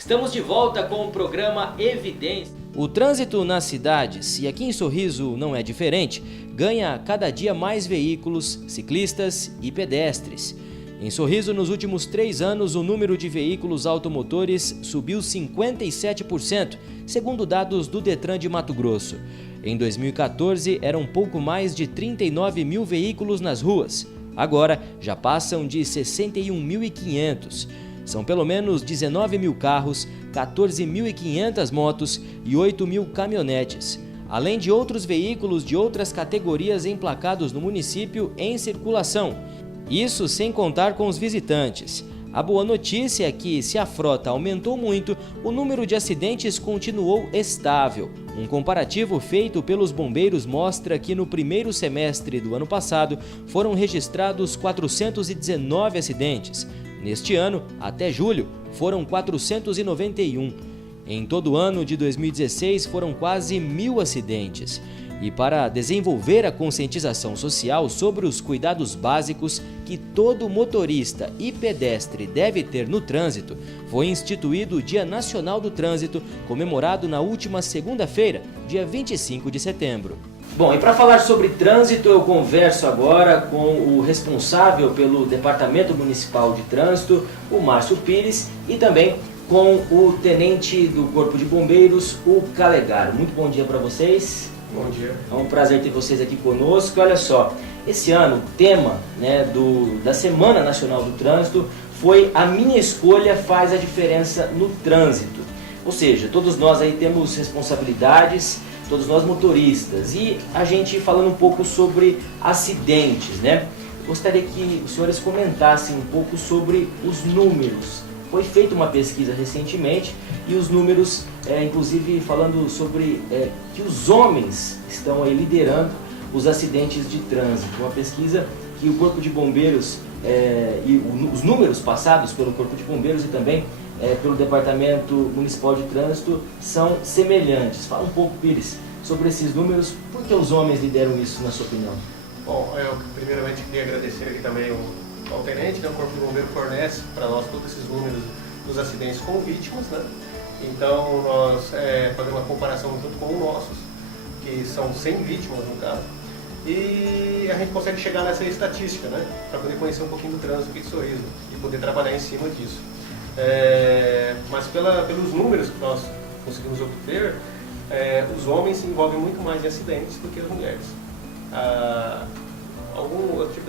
Estamos de volta com o programa Evidência. O trânsito nas cidades, e aqui em Sorriso não é diferente, ganha cada dia mais veículos, ciclistas e pedestres. Em Sorriso, nos últimos 3 anos, o número de veículos automotores subiu 57%, segundo dados do Detran de Mato Grosso. Em 2014, eram pouco mais de 39 mil veículos nas ruas. Agora, já passam de 61.500. São pelo menos 19 mil carros, 14.500 motos e 8 mil caminhonetes, além de outros veículos de outras categorias emplacados no município em circulação. Isso sem contar com os visitantes. A boa notícia é que, se a frota aumentou muito, o número de acidentes continuou estável. Um comparativo feito pelos bombeiros mostra que no primeiro semestre do ano passado foram registrados 419 acidentes. Neste ano, até julho, foram 491. Em todo o ano de 2016 foram quase 1.000 acidentes. E para desenvolver a conscientização social sobre os cuidados básicos que todo motorista e pedestre deve ter no trânsito, foi instituído o Dia Nacional do Trânsito, comemorado na última segunda-feira, dia 25 de setembro. Bom, e para falar sobre trânsito, eu converso agora com o responsável pelo Departamento Municipal de Trânsito, o Márcio Pires, e também com o tenente do Corpo de Bombeiros, o Calegaro. Muito bom dia para vocês. Bom dia. É um prazer ter vocês aqui conosco. Olha só, esse ano o tema da Semana Nacional do Trânsito foi "A minha escolha faz a diferença no trânsito". Ou seja, todos nós aí temos responsabilidades, todos nós motoristas, e a gente falando um pouco sobre acidentes, né? Gostaria que os senhores comentassem um pouco sobre os números. Foi feita uma pesquisa recentemente e os números, inclusive falando sobre que os homens estão aí liderando os acidentes de trânsito. Uma pesquisa que o Corpo de Bombeiros e os números passados pelo Corpo de Bombeiros e também pelo Departamento Municipal de Trânsito são semelhantes. Fala um pouco, Pires, sobre esses números. Por que os homens lideram isso, na sua opinião? Bom, eu primeiramente queria agradecer aqui também ao tenente, né? O Corpo de Bombeiro fornece para nós todos esses números dos acidentes com vítimas, né? Então nós fazemos uma comparação junto com os nossos, que são 100 vítimas no caso, e a gente consegue chegar nessa estatística, né? Para poder conhecer um pouquinho do trânsito aqui de Sorriso e poder trabalhar em cima disso. Mas pelos números que nós conseguimos obter, os homens se envolvem muito mais em acidentes do que as mulheres.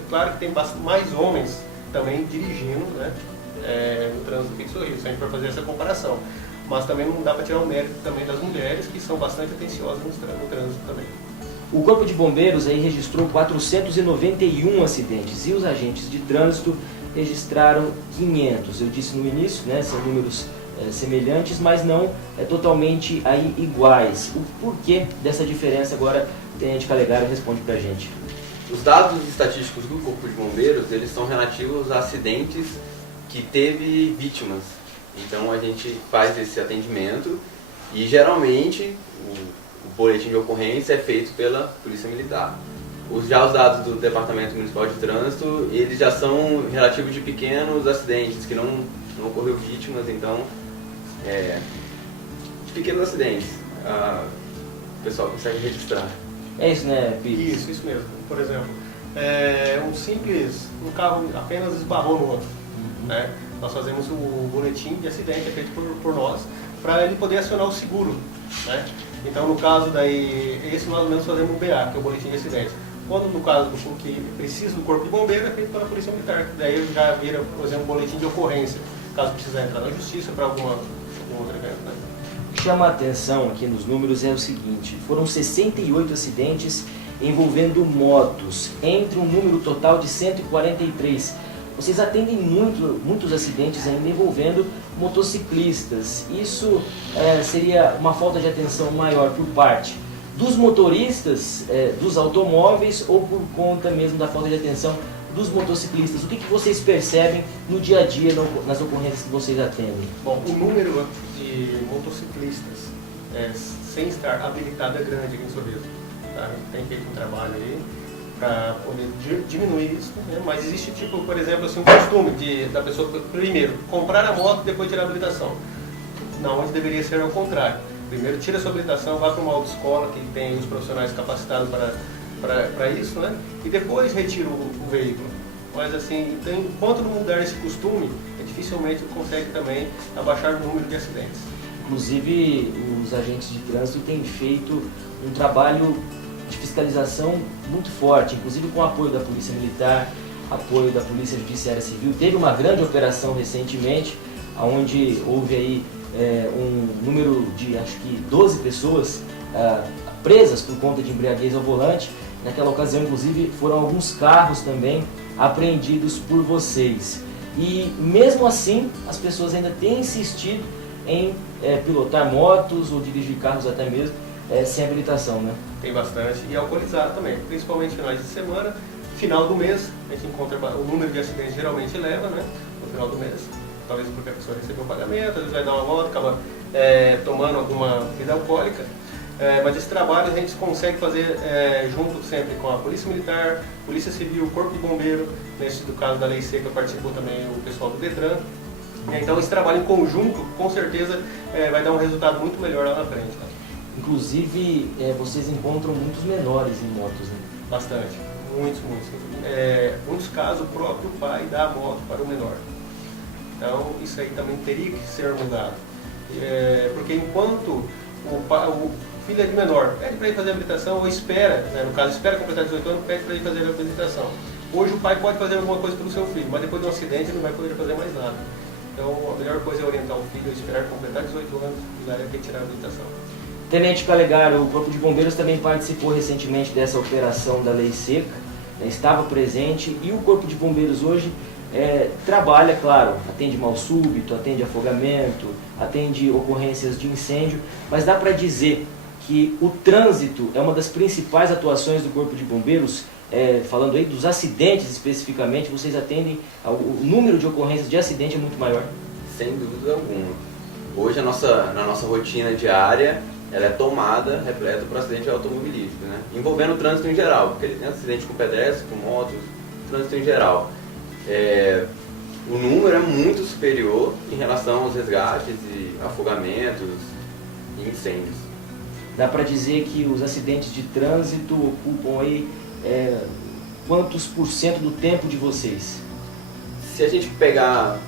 Claro que tem mais homens também dirigindo, né, no trânsito aqui de Sorriso, se a gente for fazer essa comparação. Mas também não dá para tirar o mérito também das mulheres, que são bastante atenciosas no trânsito também. O Corpo de Bombeiros aí registrou 491 acidentes e os agentes de trânsito registraram 500. Eu disse no início, né, são números semelhantes, mas não totalmente aí iguais. O porquê dessa diferença agora o tenente Calegaro responde para a gente. Os dados estatísticos do Corpo de Bombeiros, eles são relativos a acidentes que teve vítimas. Então a gente faz esse atendimento e geralmente o boletim de ocorrência é feito pela Polícia Militar. Já os dados do Departamento Municipal de Trânsito, eles já são relativos de pequenos acidentes, que não ocorreu vítimas, então de pequenos acidentes o pessoal consegue registrar. É isso, né, Pires? Isso mesmo. Por exemplo, um carro apenas esbarrou no outro, né? Nós fazemos o boletim de acidente, é feito por nós, para ele poder acionar o seguro, né? Então, no caso esse nós mesmos fazemos o BA, que é o boletim de acidente. Quando no caso do que precisa do Corpo de Bombeiro, é feito pela Polícia Militar, que daí já vira, por exemplo, um boletim de ocorrência, caso precisar entrar na justiça para algum outro evento, né? O que chama a atenção aqui nos números é o seguinte: foram 68 acidentes envolvendo motos, entre um número total de 143. Vocês atendem muitos acidentes ainda envolvendo motociclistas. Isso seria uma falta de atenção maior por parte dos motoristas, dos automóveis, ou por conta mesmo da falta de atenção dos motociclistas? O que vocês percebem no dia a dia nas ocorrências que vocês atendem? Bom, o número de motociclistas sem estar habilitado é grande aqui em Sorriso. Tá? A gente tem feito um trabalho aí para poder diminuir isso, né? Mas existe, tipo, por exemplo, assim, um costume da pessoa primeiro comprar a moto e depois tirar a habilitação. onde deveria ser ao contrário. Primeiro tira a sua habilitação, vá para uma autoescola que tem os profissionais capacitados para isso, né? E depois retira o veículo. Mas assim, enquanto não mudar esse costume, dificilmente consegue também abaixar o número de acidentes. Inclusive, os agentes de trânsito têm feito um trabalho de fiscalização muito forte, inclusive com o apoio da Polícia Militar, apoio da Polícia Judiciária Civil. Teve uma grande operação recentemente, onde houve aí um número de, acho que 12 pessoas presas por conta de embriaguez ao volante. Naquela ocasião, inclusive, foram alguns carros também apreendidos por vocês. E mesmo assim, as pessoas ainda têm insistido em pilotar motos ou dirigir carros até mesmo sem habilitação, né? Tem bastante, e alcoolizado também, principalmente finais de semana. Final do mês, a gente encontra o número de acidentes geralmente eleva, né? No final do mês, talvez porque a pessoa recebeu o pagamento, às vezes vai dar uma moto, acaba tomando alguma bebida alcoólica. Mas esse trabalho a gente consegue fazer junto sempre com a Polícia Militar, Polícia Civil, Corpo de Bombeiro, nesse do caso da Lei Seca participou também o pessoal do Detran. Então esse trabalho em conjunto, com certeza, vai dar um resultado muito melhor lá na frente. Tá? Inclusive, vocês encontram muitos menores em motos, né? Bastante, muitos. Muitos casos o próprio pai dá a moto para o menor. Então isso aí também teria que ser mudado. Porque enquanto o filho é de menor, pede para ele fazer a habilitação ou espera, né? No caso espera completar 18 anos, pede para ele fazer a habilitação. Hoje o pai pode fazer alguma coisa pelo seu filho, mas depois de um acidente ele não vai poder fazer mais nada. Então a melhor coisa é orientar o filho a esperar completar 18 anos e lá ele retirar a habilitação. Tenente Calegaro, o Corpo de Bombeiros também participou recentemente dessa operação da Lei Seca, estava presente, e o Corpo de Bombeiros hoje trabalha, claro, atende mal súbito, atende afogamento, atende ocorrências de incêndio, mas dá para dizer que o trânsito é uma das principais atuações do Corpo de Bombeiros. Falando aí dos acidentes especificamente, vocês atendem, o número de ocorrências de acidente é muito maior? Sem dúvida alguma. Hoje na nossa rotina diária, ela é tomada, repleta para acidente automobilístico, né? Envolvendo o trânsito em geral, porque ele tem acidente com pedestres, com motos, trânsito em geral. O número é muito superior em relação aos resgates e afogamentos e incêndios. Dá para dizer que os acidentes de trânsito ocupam aí quantos por cento do tempo de vocês? Se a gente pegar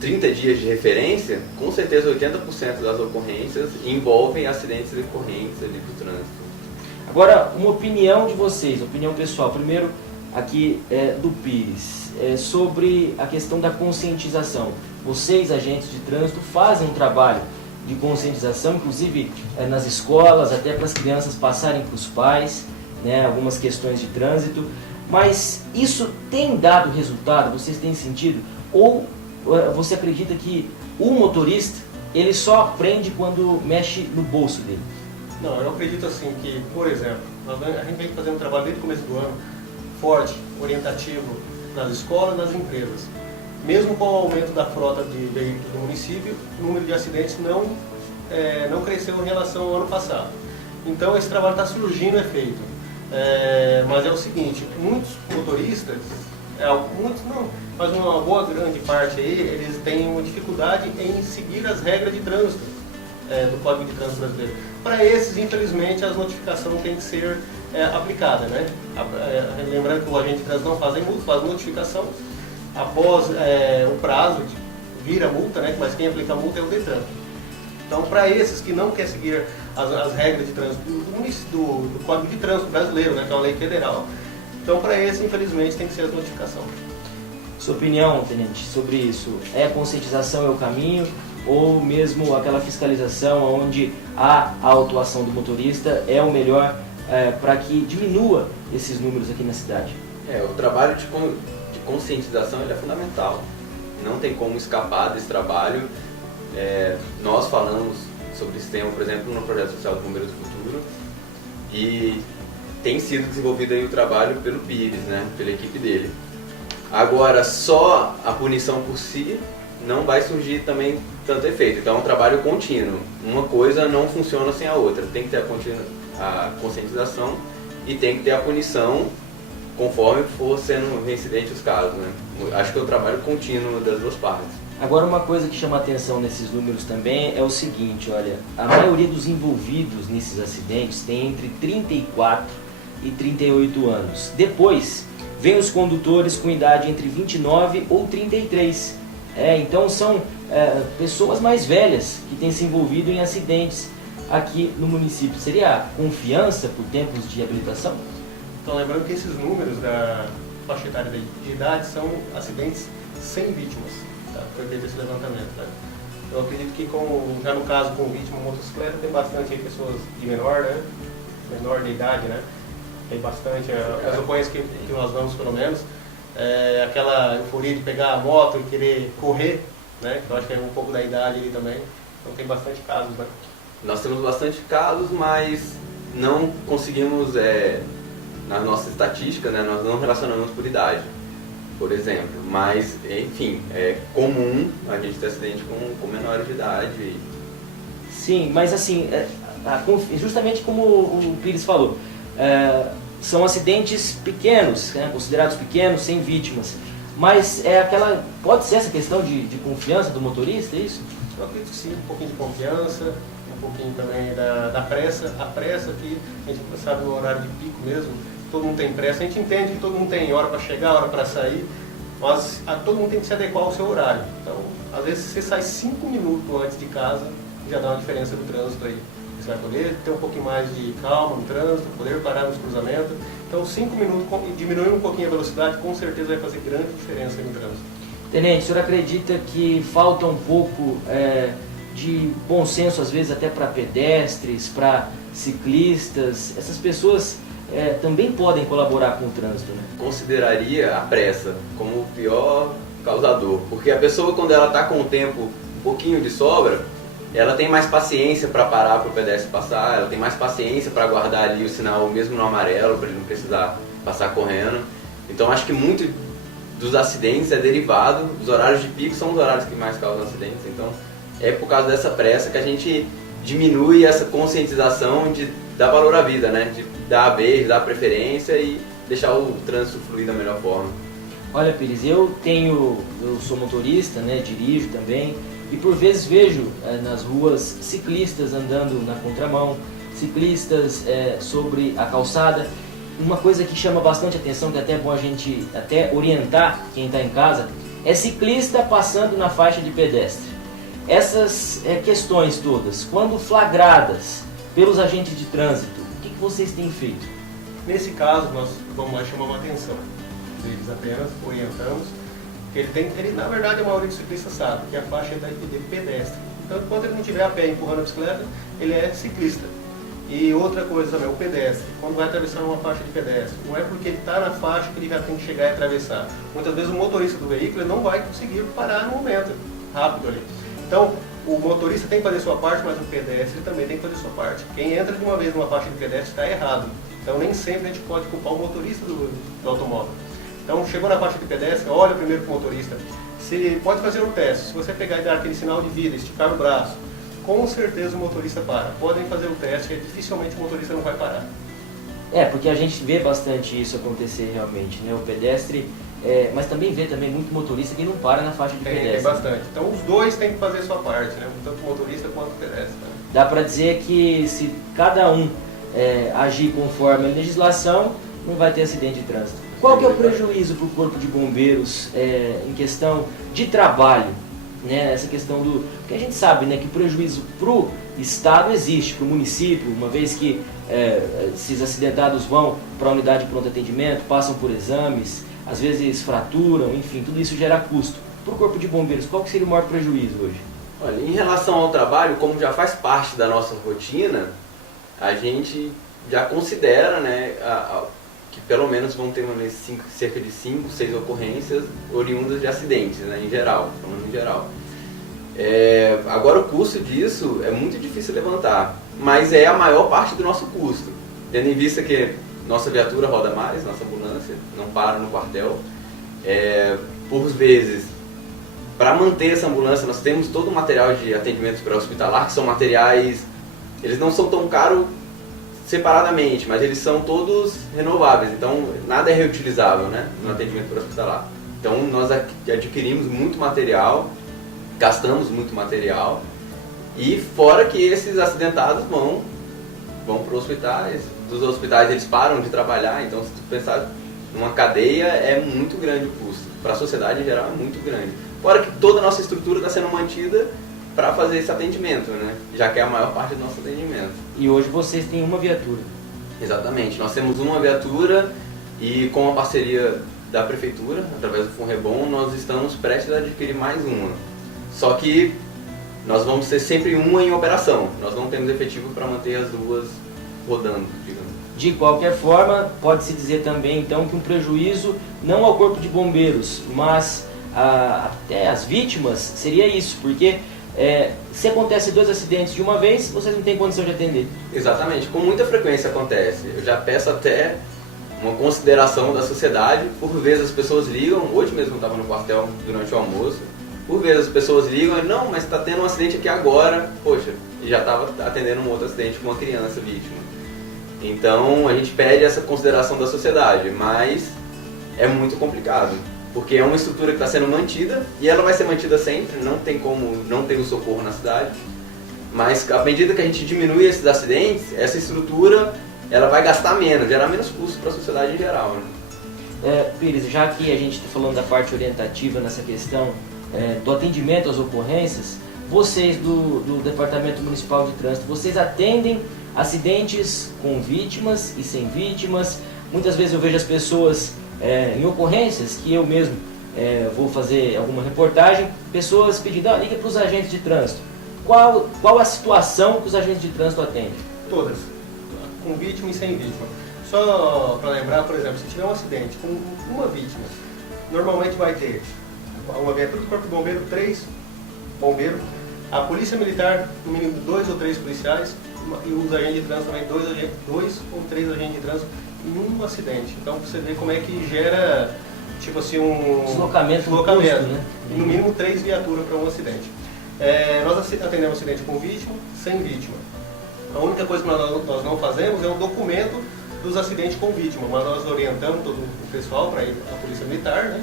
30 dias de referência, com certeza 80% das ocorrências envolvem acidentes recorrentes ali do trânsito. Agora, uma opinião de vocês, opinião pessoal, primeiro aqui do Pires, sobre a questão da conscientização. Vocês, agentes de trânsito, fazem um trabalho de conscientização, inclusive nas escolas, até para as crianças passarem para os pais, né, algumas questões de trânsito, mas isso tem dado resultado? Vocês têm sentido? Ou você acredita que o motorista ele só aprende quando mexe no bolso dele? Não, eu acredito assim que, por exemplo, a gente vem fazendo um trabalho desde o começo do ano forte, orientativo nas escolas, nas empresas. Mesmo com o aumento da frota de veículos do município, o número de acidentes não cresceu em relação ao ano passado. Então esse trabalho está surgindo, é feito. Mas é o seguinte, muitos motoristas, muitos não, mas uma boa grande parte aí, eles têm uma dificuldade em seguir as regras de trânsito do Código de Trânsito Brasileiro. Para esses, infelizmente, as notificações têm que ser aplicadas, né? Lembrando que o agente de trânsito não faz multa, faz notificação. Após o prazo, vira multa, né? Mas quem aplica a multa é o Detran. Então, para esses que não querem seguir as regras de trânsito do Código de Trânsito Brasileiro, né? Que é uma lei federal, então para esses, infelizmente, tem que ser a notificação. Sua opinião, tenente, sobre isso? A conscientização é o caminho ou mesmo aquela fiscalização onde a autuação do motorista é o melhor para que diminua esses números aqui na cidade? O trabalho de conscientização ele é fundamental. Não tem como escapar desse trabalho. Nós falamos sobre esse tema, por exemplo, no Projeto Social do Bombeiro do Futuro, e tem sido desenvolvido aí o trabalho pelo Pires, né, pela equipe dele. Agora, só a punição por si não vai surgir também tanto efeito. Então é um trabalho contínuo. Uma coisa não funciona sem a outra. Tem que ter a conscientização e tem que ter a punição conforme for sendo reincidente os casos, né? Acho que é o trabalho contínuo das duas partes. Agora, uma coisa que chama atenção nesses números também é o seguinte, olha, a maioria dos envolvidos nesses acidentes tem entre 34 e 38 anos. Depois, vem os condutores com idade entre 29 ou 33. Então são pessoas mais velhas que têm se envolvido em acidentes aqui no município. Seria confiança por tempos de habilitação? Então, lembrando que esses números da faixa etária de idade são acidentes sem vítimas, tá? Foi feito esse levantamento, né? Eu acredito que já no caso com vítima motocicleta tem bastante aí pessoas de menor, né? Menor de idade, né? Tem bastante, as ocorrências que nós vamos pelo menos, aquela euforia de pegar a moto e querer correr, né? Que eu acho que é um pouco da idade ali também, então tem bastante casos, né? Nós temos bastante casos, mas não conseguimos, nas nossas estatísticas, né, nós não relacionamos por idade, por exemplo. Mas, enfim, é comum a gente ter acidente com menores de idade. Sim, mas assim, justamente como o Pires falou, são acidentes pequenos, né, considerados pequenos, sem vítimas. Mas pode ser essa questão de confiança do motorista, é isso? Eu acredito que sim, um pouquinho de confiança, um pouquinho também da pressa. A pressa que a gente sabe no horário de pico mesmo, todo mundo tem pressa. A gente entende que todo mundo tem hora para chegar, hora para sair, mas todo mundo tem que se adequar ao seu horário. Então, às vezes você sai 5 minutos antes de casa, já dá uma diferença no trânsito aí. Você vai poder ter um pouquinho mais de calma no trânsito, poder parar nos cruzamentos. Então, 5 minutos, diminuindo um pouquinho a velocidade, com certeza vai fazer grande diferença no trânsito. Tenente, o senhor acredita que falta um pouco de bom senso, às vezes até para pedestres, para ciclistas? Essas pessoas também podem colaborar com o trânsito, né? Consideraria a pressa como o pior causador, porque a pessoa, quando ela está com o tempo um pouquinho de sobra, ela tem mais paciência para parar para o pedestre passar, ela tem mais paciência para aguardar ali o sinal mesmo no amarelo, para ele não precisar passar correndo. Então acho que muito dos acidentes é derivado, os horários de pico são os horários que mais causam acidentes, então é por causa dessa pressa que a gente diminui essa conscientização de dar valor à vida, né? De dar a vez, dar a preferência e deixar o trânsito fluir da melhor forma. Olha, Pires, eu sou motorista, né? Dirijo também, e por vezes vejo nas ruas ciclistas andando na contramão, ciclistas sobre a calçada. Uma coisa que chama bastante atenção, que até é bom a gente até orientar quem está em casa, é ciclista passando na faixa de pedestre. Essas questões todas, quando flagradas pelos agentes de trânsito, o que vocês têm feito? Nesse caso, nós chamamos a atenção deles apenas, orientamos, que ele na verdade a maioria dos ciclistas sabe que a faixa é de pedestre. Então, enquanto ele não estiver a pé empurrando a bicicleta, ele é ciclista. E outra coisa também, o pedestre, quando vai atravessar uma faixa de pedestre, não é porque ele está na faixa que ele já tem que chegar e atravessar. Muitas vezes o motorista do veículo ele não vai conseguir parar no momento rápido ali. Então, o motorista tem que fazer sua parte, mas o pedestre também tem que fazer sua parte. Quem entra de uma vez numa faixa de pedestre está errado. Então, nem sempre a gente pode culpar o motorista do automóvel. Então, chegou na faixa de pedestre, olha primeiro para o motorista. Pode fazer um teste. Se você pegar e dar aquele sinal de vida, esticar o braço, com certeza o motorista para. Podem fazer o teste, dificilmente o motorista não vai parar. Porque a gente vê bastante isso acontecer realmente, né? O pedestre, mas também vê muito motorista que não para na faixa de pedestre. Tem bastante. Então os dois têm que fazer a sua parte, né? Tanto o motorista quanto o pedestre. Né? Dá para dizer que se cada um agir conforme a legislação, não vai ter acidente de trânsito. Qual que é o prejuízo para o Corpo de Bombeiros em questão de trabalho? Né, essa questão porque a gente sabe, né, que o prejuízo para o Estado existe, para o município, uma vez que esses acidentados vão para a unidade de pronto atendimento, passam por exames, às vezes fraturam, enfim, tudo isso gera custo. Para o Corpo de Bombeiros, qual que seria o maior prejuízo hoje? Olha, em relação ao trabalho, como já faz parte da nossa rotina, a gente já considera, né, que pelo menos vão ter cerca de 5, 6 ocorrências oriundas de acidentes, né, em geral, falando em geral. Agora o custo disso é muito difícil levantar, mas é a maior parte do nosso custo, tendo em vista que nossa viatura roda mais, nossa ambulância não para no quartel. Por vezes, para manter essa ambulância, nós temos todo o material de atendimento pré-hospitalar, que são materiais, eles não são tão caros separadamente, mas eles são todos renováveis, então nada é reutilizável, né, no atendimento hospitalar. Então nós adquirimos muito material, gastamos muito material, e fora que esses acidentados vão para os hospitais, dos hospitais eles param de trabalhar, então se tu pensar numa cadeia é muito grande o custo, para a sociedade em geral é muito grande. Fora que toda a nossa estrutura está sendo mantida para fazer esse atendimento, né? Já que é a maior parte do nosso atendimento. E hoje vocês têm uma viatura. Exatamente, nós temos uma viatura e com a parceria da prefeitura, através do Funrebom, nós estamos prestes a adquirir mais uma. Só que nós vamos ter sempre uma em operação, nós não temos efetivo para manter as duas rodando, digamos. De qualquer forma, pode-se dizer também então que um prejuízo não ao Corpo de Bombeiros, mas até as vítimas seria isso, porque se acontece 2 acidentes de uma vez, vocês não têm condição de atender. Exatamente, com muita frequência acontece. Eu já peço até uma consideração da sociedade. Por vezes as pessoas ligam, hoje mesmo eu estava no quartel durante o almoço, por vezes as pessoas ligam e não, mas está tendo um acidente aqui agora, poxa, e já estava atendendo um outro acidente com uma criança vítima. Então a gente pede essa consideração da sociedade, mas é muito complicado. Porque é uma estrutura que está sendo mantida e ela vai ser mantida sempre, não tem como não ter o socorro na cidade. Mas à medida que a gente diminui esses acidentes, essa estrutura ela vai gastar menos, gerar menos custo para a sociedade em geral. Né? Pires, já que a gente está falando da parte orientativa nessa questão do atendimento às ocorrências, vocês do Departamento Municipal de Trânsito, vocês atendem acidentes com vítimas e sem vítimas? Muitas vezes eu vejo as pessoas em ocorrências que eu mesmo vou fazer alguma reportagem, pessoas pedindo, liga para os agentes de trânsito. Qual a situação que os agentes de trânsito atendem? Todas, com vítima e sem vítima. Só para lembrar, por exemplo, se tiver um acidente com uma vítima, normalmente vai ter uma viatura do Corpo de Bombeiro, 3 bombeiros, a Polícia Militar, no mínimo 2 ou 3 policiais, e os agentes de trânsito também, 2 ou 3 agentes de trânsito em um acidente. Então você vê como é que gera, tipo assim, um deslocamento, né? No mínimo 3 viaturas para um acidente. Nós atendemos acidente com vítima, sem vítima. A única coisa que nós não fazemos é o documento dos acidentes com vítima, mas nós orientamos todo o pessoal para ir à Polícia Militar, né,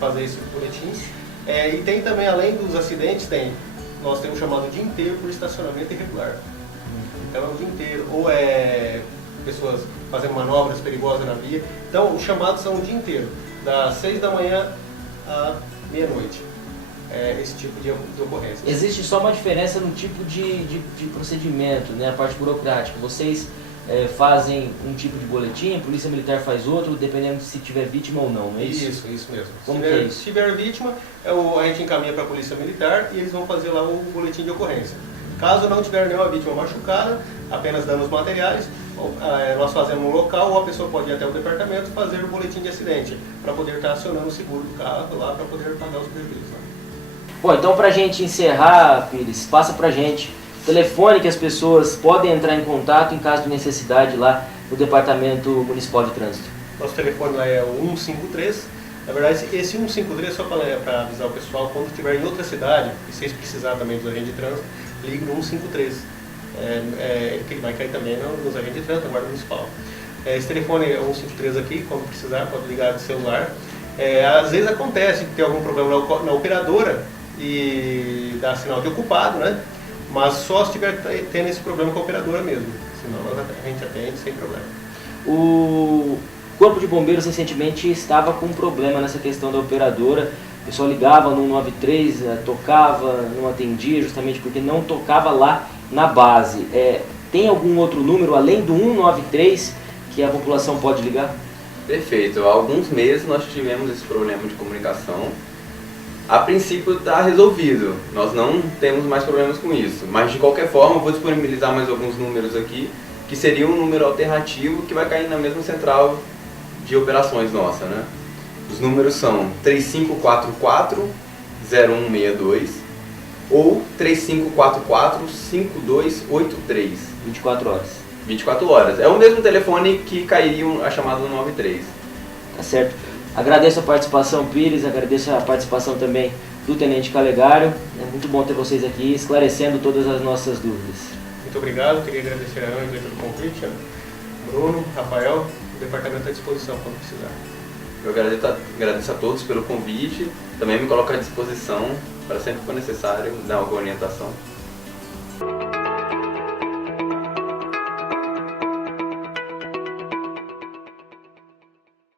fazer esses boletins. E tem também, além dos acidentes, nós temos chamado dia inteiro por estacionamento irregular. Então é o dia inteiro, ou pessoas fazendo manobras perigosas na via. Então os chamados são o dia inteiro, das 6 da manhã à meia-noite. Esse tipo de ocorrência. Existe só uma diferença no tipo de procedimento, né? A parte burocrática. Vocês fazem um tipo de boletim, a Polícia Militar faz outro, dependendo se tiver vítima ou não é isso? Isso mesmo. Como é isso? Se tiver vítima, a gente encaminha para a Polícia Militar e eles vão fazer lá o boletim de ocorrência. Caso não tiver nenhuma vítima machucada, apenas danos materiais, nós fazemos no local ou a pessoa pode ir até o departamento e fazer o boletim de acidente, para poder estar acionando o seguro do carro lá, para poder pagar os prejuízos. Né? Bom, então pra gente encerrar, Pires, passa pra gente o telefone que as pessoas podem entrar em contato em caso de necessidade lá no Departamento Municipal de Trânsito. Nosso telefone lá é o 153. Na verdade, esse 153 só para avisar o pessoal, quando estiver em outra cidade, e se vocês precisarem também dos agentes de trânsito, ligue no 153. Que vai cair também nos agentes de trânsito, na Guarda Municipal. Esse telefone é o 153 aqui, quando precisar, pode ligar de celular. Às vezes acontece que tem algum problema na operadora e dá sinal de ocupado, né? Mas só se estiver tendo esse problema com a operadora mesmo, senão a gente atende sem problema. O Corpo de Bombeiros recentemente estava com um problema nessa questão da operadora. O pessoal ligava no 193, tocava, não atendia, justamente porque não tocava lá na base. Tem algum outro número além do 193 que a população pode ligar? Perfeito. Há alguns meses nós tivemos esse problema de comunicação. A princípio está resolvido, nós não temos mais problemas com isso, mas de qualquer forma eu vou disponibilizar mais alguns números aqui, que seria um número alternativo que vai cair na mesma central de operações nossa, né? Os números são 3544-0162 ou 3544-5283. 24 horas. 24 horas. É o mesmo telefone que cairia a chamada do 93. Tá certo. Agradeço a participação, Pires, agradeço a participação também do Tenente Calegário. É muito bom ter vocês aqui esclarecendo todas as nossas dúvidas. Muito obrigado, queria agradecer a Ângela pelo convite, Bruno, Rafael, o departamento está à disposição quando precisar. Eu agradeço a todos pelo convite, também me coloco à disposição para sempre que for necessário dar alguma orientação.